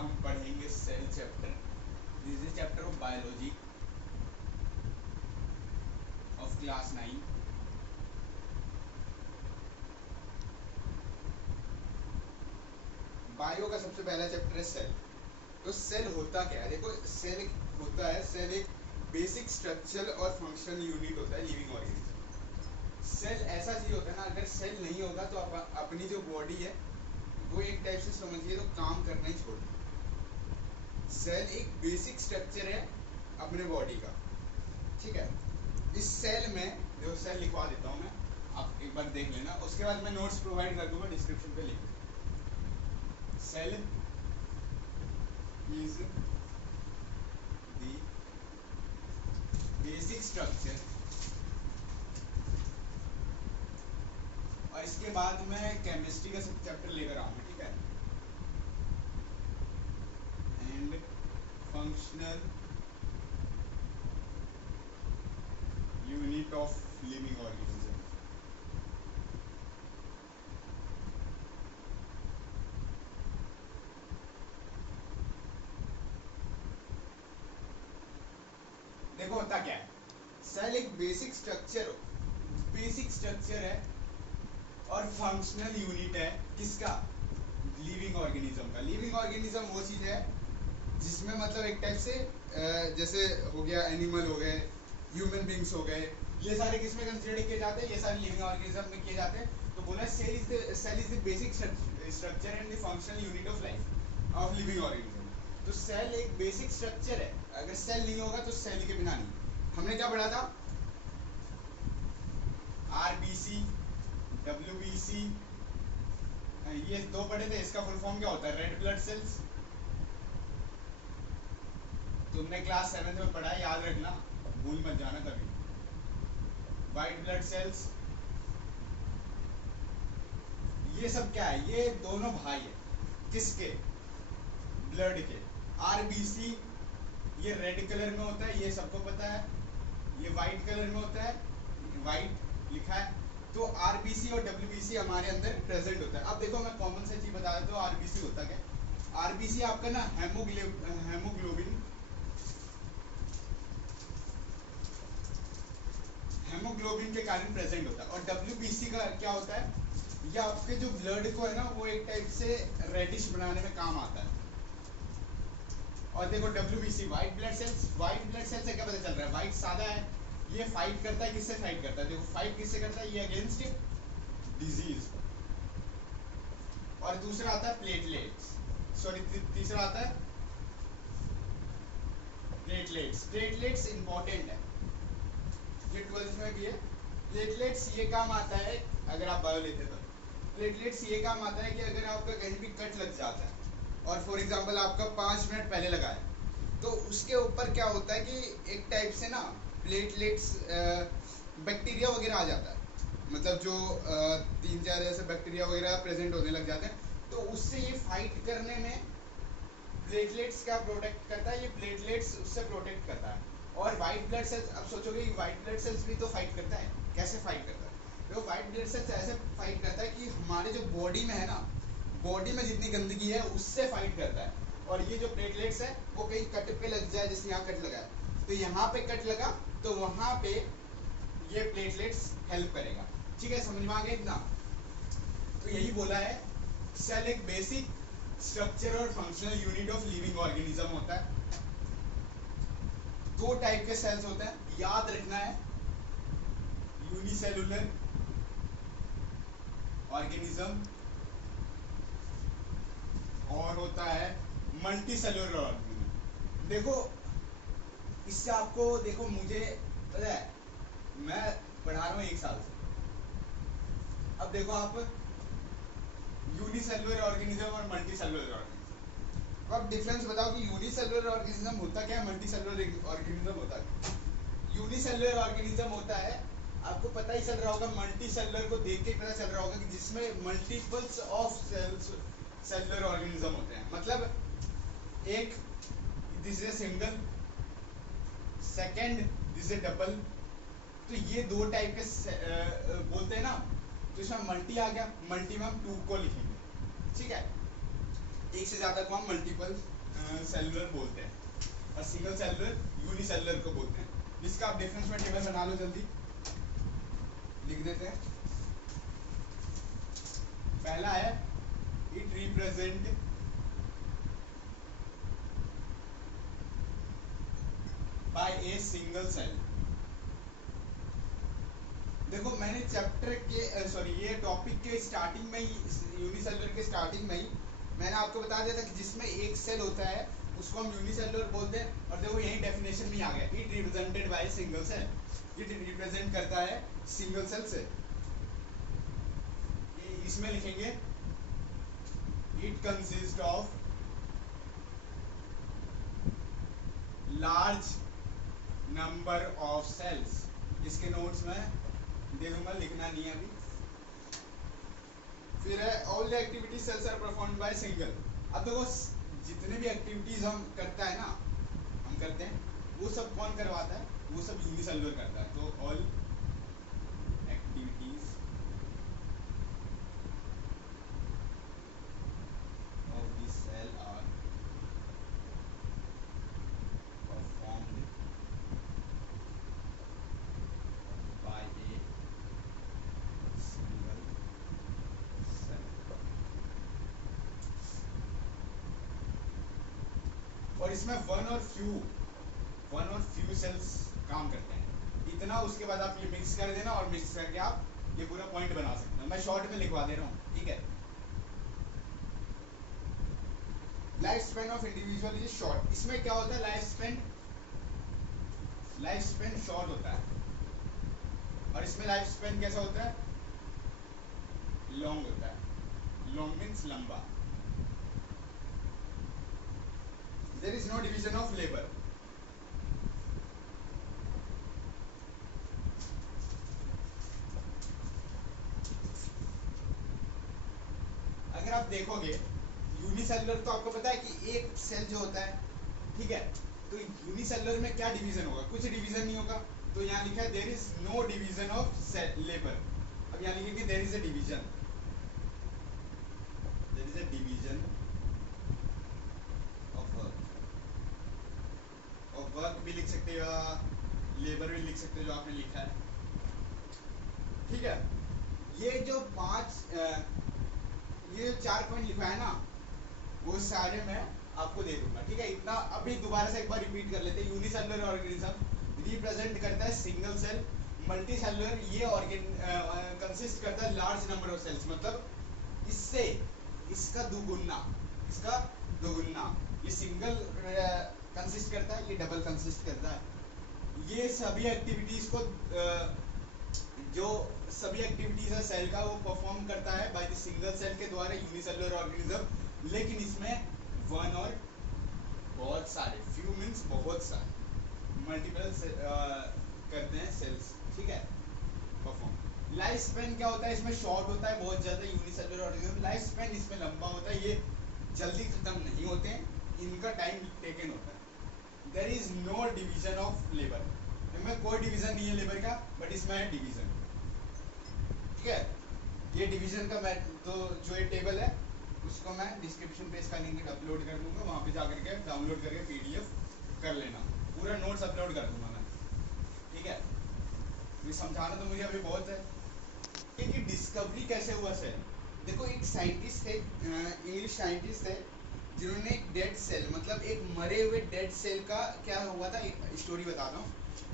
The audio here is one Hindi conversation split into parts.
हम पढ़ेंगे cell chapter. This is chapter of biology of class 9। Bio का सबसे पहला चैप्टर है सेल। तो सेल होता क्या है? देखो सेल होता है, सेल एक बेसिक स्ट्रक्चरल और फंक्शनल यूनिट होता है लिविंग ऑर्गेनिज्म। सेल ऐसा चीज होता है ना, अगर सेल नहीं होगा तो अपनी जो बॉडी है वो एक टाइप से समझिए तो काम करना ही छोड़ देगी। सेल एक बेसिक स्ट्रक्चर है अपने बॉडी का, ठीक है। इस सेल में जो सेल लिखवा देता हूँ मैं, आप एक बार देख लेना, उसके बाद मैं नोट्स प्रोवाइड कर दूंगा डिस्क्रिप्शन पे लिख। Cell is the basic structure, और इसके बाद मैं केमिस्ट्री का सब चैप्टर लेकर आऊंगा, ठीक है। And functional unit of living organism. देखो होता क्या है, सेल एक बेसिक स्ट्रक्चर है और फंक्शनल यूनिट है किसका? लिविंग ऑर्गेनिज्म का। लिविंग ऑर्गेनिज्म वो चीज है जिसमें मतलब एक टाइप से जैसे हो गया एनिमल हो गए, ह्यूमन बींग्स हो गए, ये सारे किसमें कंसिडर किए जाते हैं? ये सारे लिविंग ऑर्गेनिज्म में किए जाते हैं। तो बोला cell is the basic structure and the functional unit of life of living organism. तो सेल एक बेसिक स्ट्रक्चर है, अगर सेल नहीं होगा तो सेल के बिना नहीं। हमने क्या पढ़ा था? आरबीसी, डब्ल्यूबीसी, ये दो पढ़े थे। इसका फुल फॉर्म क्या होता है? Red blood cells. तुमने क्लास 7 में पढ़ा है, याद रखना, भूल मत जाना कभी। व्हाइट ब्लड सेल्स, ये सब क्या है? ये दोनों भाई है किसके? ब्लड के। आरबीसी ये रेड कलर में होता है, ये सबको पता है। ये व्हाइट कलर में होता है, व्हाइट लिखा है। तो आरबीसी और डब्ल्यूबीसी हमारे अंदर प्रेजेंट होता है। अब देखो मैं कॉमन सी चीज बता देता हूँ, आरबीसी होता क्या? आरबीसी आपका ना हेमोग्लोबिन के कारण प्रेजेंट होता है। और डब्ल्यूबीसी का क्या होता है? ये आपके जो ब्लड को है ना, वो एक टाइप से रेडिश बनाने में काम आता है। और देखो WBC white blood cells, white blood cells से क्या पता चल रहा है? व्हाइट सादा है, ये फाइट करता है, किससे फाइट करता है? देखो फाइट किससे करता है? ये अगेंस्ट डिजीज। और दूसरा आता है प्लेटलेट्स, सॉरी तीसरा आता है प्लेटलेट्स। प्लेटलेट्स इंपॉर्टेंट है, ये 12th में भी है। प्लेटलेट्स ये काम आता है, अगर आप बायो लेते तो प्लेटलेट्स ये काम आता है कि अगर आपका कहीं भी कट लग जाता है और फॉर एग्जांपल आपका 5 मिनट पहले लगा है, तो उसके ऊपर क्या होता है कि एक टाइप से ना प्लेटलेट्स बैक्टीरिया वगैरह आ जाता है, मतलब जो 3-4 ऐसे बैक्टीरिया वगैरह प्रेजेंट होने लग जाते हैं। तो उससे ये फाइट करने में प्लेटलेट्स क्या प्रोटेक्ट करता है? ये प्लेटलेट्स उससे प्रोटेक्ट करता है। और व्हाइट ब्लड सेल्स, अब सोचोगे कि व्हाइट ब्लड सेल्स भी तो फाइट करता है, कैसे फाइट करता है? तो व्हाइट ब्लड सेल्स ऐसे फाइट करता है कि हमारे जो बॉडी में है ना, बॉडी में जितनी गंदगी है उससे फाइट करता है। और ये जो प्लेटलेट्स है वो कहीं कट पे लग जाए, जैसे यहाँ कट लगा है तो यहाँ पे कट लगा तो वहां पे ये प्लेटलेट्स हेल्प करेगा, ठीक है। समझ में आ गया इतना? तो यही बोला है, सेल एक बेसिक स्ट्रक्चर और functional unit of living organism होता है। 2 टाइप के सेल्स होते हैं, याद रखना है, यूनिसेलुलर ऑर्गेनिज्म और होता है मल्टीसेलुलर ऑर्गेनिज्म। देखो इससे आपको, देखो मुझे पता है, मैं पढ़ा रहा हूँ 1 साल से। अब देखो आप यूनिसेलुलर ऑर्गेनिज्म और मल्टीसेलुलर ऑर्गेनिज्म, अब डिफरेंस बताओ कि यूनिसेलुलर ऑर्गेनिज्म होता क्या है, मल्टीसेलुलर ऑर्गेनिज्म होता क्या? यूनिसेलुलर ऑर्गेनिज्म होता है, आपको पता ही चल रहा होगा, मल्टीसेलुलर को देख के पता चल रहा होगा कि जिसमें मल्टीपल्स ऑफ सेलुलर ऑर्गेनिज्म होते हैं। मतलब एक, this is single, second this is double. तो ये 2 टाइप के बोलते हैं ना, तो इसमें मल्टी आ गया, मल्टी में हम 2 को लिखेंगे, ठीक है। एक से ज्यादा को हम मल्टीपल सेलुलर बोलते हैं, और सिंगल सेलुलर यूनिसेलुलर को बोलते हैं। इसका आप डिफरेंस में टेबल बना लो, जल्दी लिख देते हैं। पहला है it represent by a single cell. देखो मैंने चैप्टर के सॉरी ये टॉपिक के स्टार्टिंग में ही, यूनिसेलुलर के स्टार्टिंग में ही मैंने आपको बता दिया था कि जिसमें एक सेल होता है उसको हम यूनिसेलुलर बोलते हैं। और देखो यही डेफिनेशन में आ गया, it represented by single cell. It represent करता है सिंगल सेल से। इसमें लिखेंगे it consist of large number of cells. इसके नोट्स में दे दूंगा, लिखना नहीं है अभी। फिर है all the activities cells are performed by single. अब देखो जितने भी एक्टिविटीज हम करता है ना, हम करते हैं, वो सब कौन करवाता है? वो सब यूनिसेलुलर करता है। तो all activities of the cell are performed by a single cell. और इसमें वन और फ्यू सेल्स काम करते हैं। इतना उसके बाद आप ये मिक्स कर देना, और मिक्स करके आप ये पूरा पॉइंट बना सकते हो। मैं शॉर्ट में लिखवा दे रहा हूँ, ठीक है। Life span of individual is short. इसमें क्या होता है? लाइफ स्पेन शॉर्ट होता है, और इसमें लाइफ स्पेन कैसा होता है? लॉन्ग होता है। लॉन्ग मीन्स लंबा। There is no division of labour. अगर आप देखोगे यूनिसेलुलर, तो आपको पता है कि एक सेल जो होता है, ठीक है, तो यूनिसेलुलर में क्या डिवीजन होगा? कुछ डिवीजन नहीं होगा। तो यहाँ लिखा है there is no division of labour. अब यहाँ लिखेंगे there is a division, there is a division of work. और वर्क भी लिख सकते हो, लेबर भी लिख सकते हो, जो आपने लिखा है, ठीक है। ये जो ये 4 पॉइंट लिखा है ना, वो सारे मैं आपको दे दूंगा, ठीक है। इतना अभी दोबारा से एक बार रिपीट कर लेते हैं। यूनिसेलुलर ऑर्गेनिज्म रिप्रेजेंट करता है सिंगल सेल। मल्टी सेलुलर ये कंसिस्ट करता है लार्ज नंबर ऑफ सेल्स, मतलब इससे इसका दुगुना। ये सिंगल कंसिस्ट करता है, ये डबल कंसिस्ट करता है। ये सभी एक्टिविटीज को जो सभी एक्टिविटीज है सेल का, वो परफॉर्म करता है बाय द सिंगल सेल के द्वारा, यूनिसेलुलर ऑर्गेनिज्म। लेकिन इसमें वन और बहुत सारे, फ्यू मीन्स बहुत सारे, मल्टीपल करते हैं सेल्स, ठीक है, परफॉर्म। लाइफ स्पेन क्या होता है? इसमें शॉर्ट होता है बहुत ज्यादा यूनिसेलुलर ऑर्गेनिज्म। लाइफ स्पेन इसमें लंबा होता है, ये जल्दी खत्म नहीं होते हैं, इनका टाइम टेकन होता है। There is no division of labour. इनमें कोई डिवीजन नहीं है लेबर का, बट इसमें है डिवीजन, ठीक है। ये डिवीजन का मैं तो जो ये टेबल है उसको मैं डिस्क्रिप्शन पे इसका लिंक अपलोड कर दूंगा, वहां पे जाकर के डाउनलोड करके पीडीएफ कर लेना। पूरा नोट्स अपलोड कर दूंगा मैं, ठीक है। ये समझाना तो मुझे अभी बहुत है कि डिस्कवरी कैसे हुआ सेल। देखो एक साइंटिस्ट थे, इंग्लिश साइंटिस्ट थे, जिन्होंने एक डेड सेल, मतलब एक मरे हुए डेड सेल का क्या हुआ था, एक स्टोरी बताता हूँ।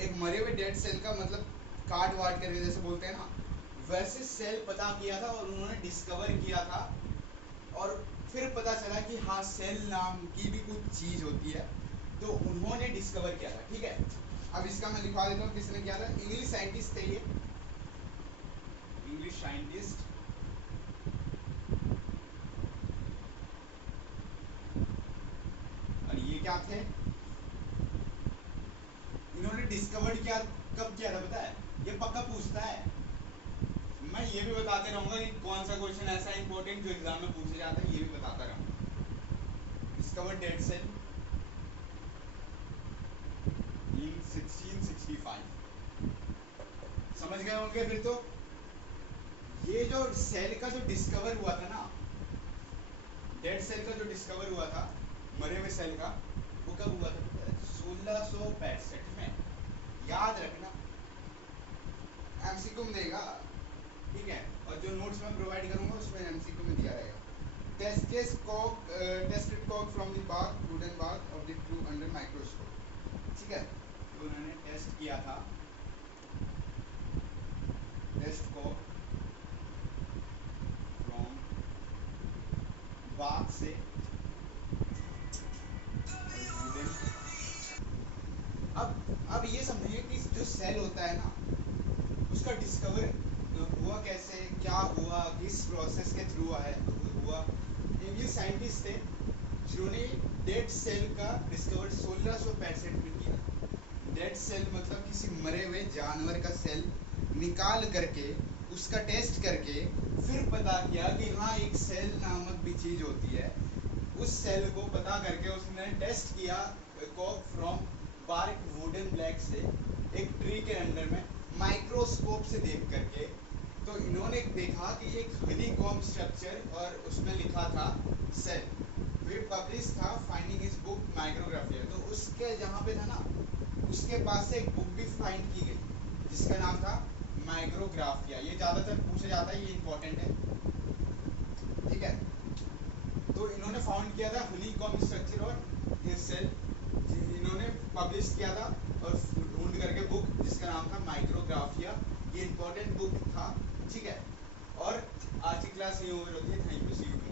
एक मरे हुए डेड सेल का मतलब काट वाट करके जैसे बोलते हैं ना, वैसे सेल पता किया था और उन्होंने डिस्कवर किया था। और फिर पता चला कि हाँ सेल नाम की भी कुछ चीज होती है, तो उन्होंने डिस्कवर किया था, ठीक है। अब इसका मैं लिखवा देता हूँ किसने किया था। इंग्लिश साइंटिस्ट थे ये, इंग्लिश साइंटिस्ट, और ये क्या थे? इन्होंने डिस्कवर किया, कब किया था पता है? ये पक्का पूछता है, मैं ये भी बताते रहूंगा कि कौन सा क्वेश्चन ऐसा इंपॉर्टेंट जो एग्जाम में पूछे जाता है, ये भी बताता रहूंगा। डिस्कवर डेड सेल इन 1665। समझ गए होंगे फिर तो। ये जो सेल का जो डिस्कवर हुआ था ना, डेड सेल का जो डिस्कवर हुआ था, मरे हुए सेल का, वो कब हुआ था? 1665 में। याद रखना, एमसीक्यू में देगा, ठीक है। और जो नोट्स मैं प्रोवाइड करूंगा उसमें एमसीक्यू में दिया रहेगा। टेस्टेड कॉक from the bark, wooden bark of the tree under microscope, ठीक है। तो उन्होंने टेस्ट किया था, टेस्ट कॉक फ्रॉम बाग से वुडन। अब ये समझिए कि जो सेल होता है ना, उसका डिस्कवर हुआ कैसे, क्या हुआ, किस प्रोसेस के थ्रू हुआ। इंग्लिश साइंटिस्ट थे जिन्होंने डेड सेल का डिस्कवर 1665 में किया। डेड सेल मतलब किसी मरे हुए जानवर का सेल निकाल करके उसका टेस्ट करके फिर पता किया कि हाँ एक सेल नामक भी चीज होती है। उस सेल को पता करके उसने टेस्ट किया कॉक फ्रॉम बार्क वुडन ब्लैक से, एक ट्री के अंडर में माइक्रोस्कोप से देख करके। तो इन्होंने देखा कि एक हनीकॉम्ब स्ट्रक्चर और उसमें लिखा था सेल। तो ये पब्लिश था फाइंडिंग हिज बुक माइक्रोग्राफिया। तो उसके जहाँ पे था ना, उसके पास से एक बुक भी फाइंड की गई जिसका नाम था माइक्रोग्राफिया। ये ज़्यादातर पूछा जाता है, ये इंपॉर्टेंट है, ठीक है। तो इन्होंने फाउंड किया था हनीकॉम्ब स्ट्रक्चर और ये सेल, इन्होंने पब्लिश किया था और ढूंढ करके बुक जिसका नाम था माइक्रोग्राफिया। ये इंपॉर्टेंट बुक था, ठीक है। और आज की क्लास ये ओवर होती है। Thank you, see you.